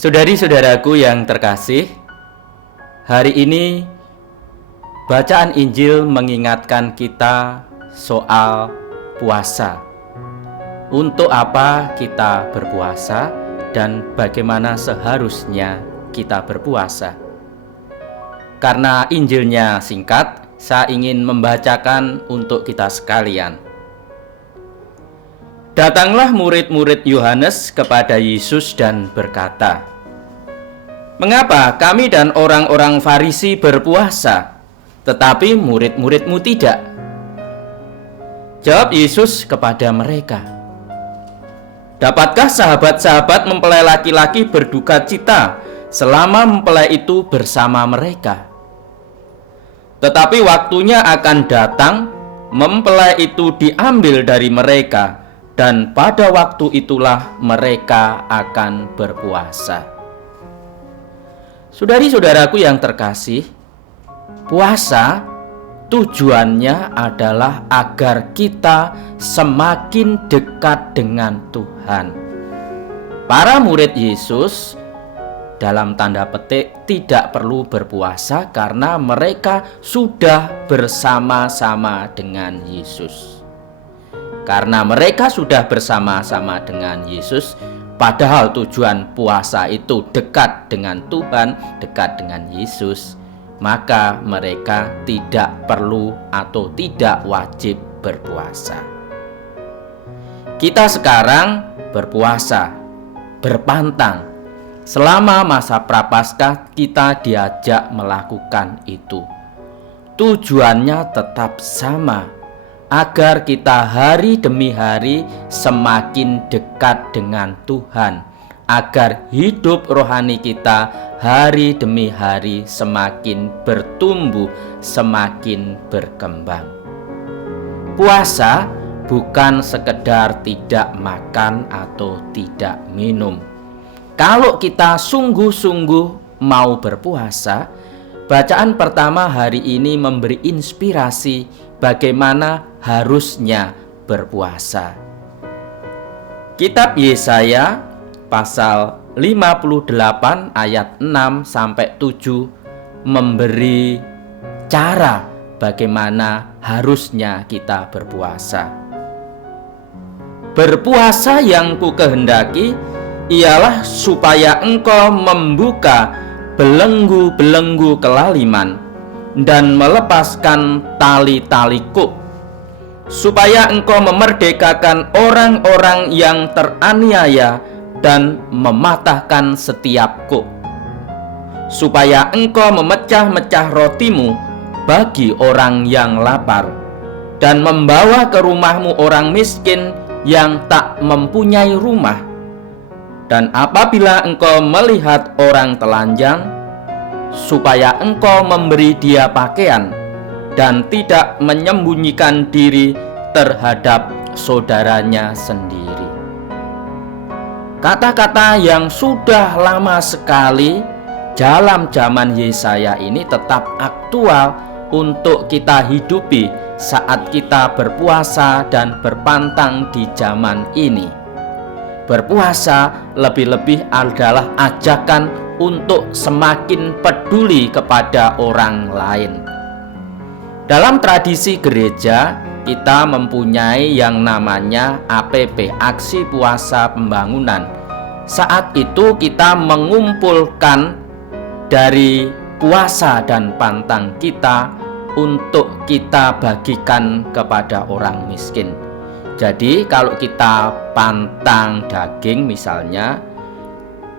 Saudari-saudaraku yang terkasih, hari ini bacaan Injil mengingatkan kita soal puasa. Untuk apa kita berpuasa dan bagaimana seharusnya kita berpuasa. Karena Injilnya singkat, saya ingin membacakan untuk kita sekalian. Datanglah murid-murid Yohanes kepada Yesus dan berkata, "Mengapa kami dan orang-orang Farisi berpuasa, tetapi murid-muridmu tidak?" Jawab Yesus kepada mereka, "Dapatkah sahabat-sahabat mempelai laki-laki berduka cita selama mempelai itu bersama mereka? Tetapi waktunya akan datang, mempelai itu diambil dari mereka, dan pada waktu itulah mereka akan berpuasa." Saudari-saudaraku yang terkasih, puasa tujuannya adalah agar kita semakin dekat dengan Tuhan. Para murid Yesus dalam tanda petik tidak perlu berpuasa karena mereka sudah bersama-sama dengan Yesus. Karena mereka sudah bersama-sama dengan Yesus, padahal tujuan puasa itu dekat dengan Tuhan, dekat dengan Yesus, maka mereka tidak perlu atau tidak wajib berpuasa. Kita sekarang berpuasa, berpantang. Selama masa Prapaskah kita diajak melakukan itu. Tujuannya tetap sama, agar kita hari demi hari semakin dekat dengan Tuhan, agar hidup rohani kita hari demi hari semakin bertumbuh, semakin berkembang. Puasa bukan sekedar tidak makan atau tidak minum. Kalau kita sungguh-sungguh mau berpuasa, bacaan pertama hari ini memberi inspirasi bagaimana harusnya berpuasa. Kitab Yesaya pasal 58 ayat 6 sampai 7 memberi cara bagaimana harusnya kita berpuasa. "Berpuasa yang ku kehendaki ialah supaya engkau membuka belenggu-belenggu kelaliman dan melepaskan tali-tali kuk, supaya engkau memerdekakan orang-orang yang teraniaya dan mematahkan setiap kuk, supaya engkau memecah-mecah rotimu bagi orang yang lapar, dan membawa ke rumahmu orang miskin yang tak mempunyai rumah. Dan apabila engkau melihat orang telanjang, supaya engkau memberi dia pakaian, dan tidak menyembunyikan diri terhadap saudaranya sendiri." Kata-kata yang sudah lama sekali dalam zaman Yesaya ini tetap aktual untuk kita hidupi saat kita berpuasa dan berpantang di zaman ini. Berpuasa lebih-lebih adalah ajakan untuk semakin peduli kepada orang lain. Dalam tradisi gereja, kita mempunyai yang namanya APP, Aksi Puasa Pembangunan. Saat itu kita mengumpulkan dari puasa dan pantang kita untuk kita bagikan kepada orang miskin. Jadi kalau kita pantang daging misalnya,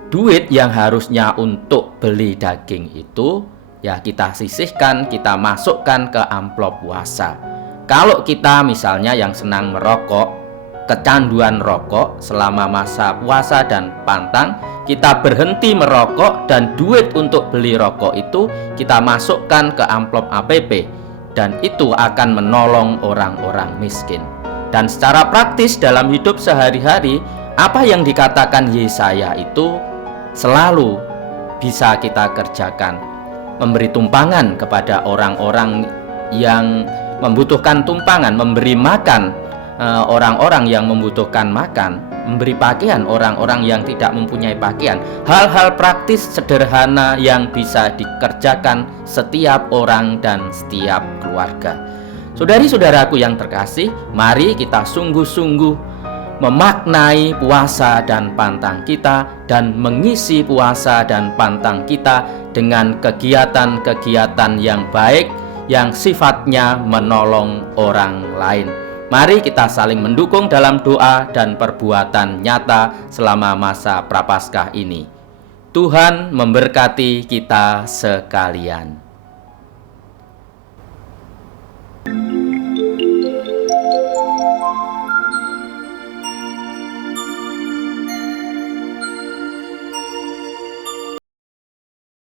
duit yang harusnya untuk beli daging itu ya kita sisihkan, kita masukkan ke amplop puasa. Kalau kita misalnya yang senang merokok, kecanduan rokok selama masa puasa dan pantang, kita berhenti merokok dan duit untuk beli rokok itu kita masukkan ke amplop APP, dan itu akan menolong orang-orang miskin. Dan secara praktis dalam hidup sehari-hari, apa yang dikatakan Yesaya itu selalu bisa kita kerjakan. Memberi tumpangan kepada orang-orang yang membutuhkan tumpangan, memberi makan orang-orang yang membutuhkan makan, memberi pakaian orang-orang yang tidak mempunyai pakaian. Hal-hal praktis sederhana yang bisa dikerjakan setiap orang dan setiap keluarga. Saudari-saudaraku yang terkasih, mari kita sungguh-sungguh memaknai puasa dan pantang kita dan mengisi puasa dan pantang kita dengan kegiatan-kegiatan yang baik yang sifatnya menolong orang lain. Mari kita saling mendukung dalam doa dan perbuatan nyata selama masa Prapaskah ini. Tuhan memberkati kita sekalian.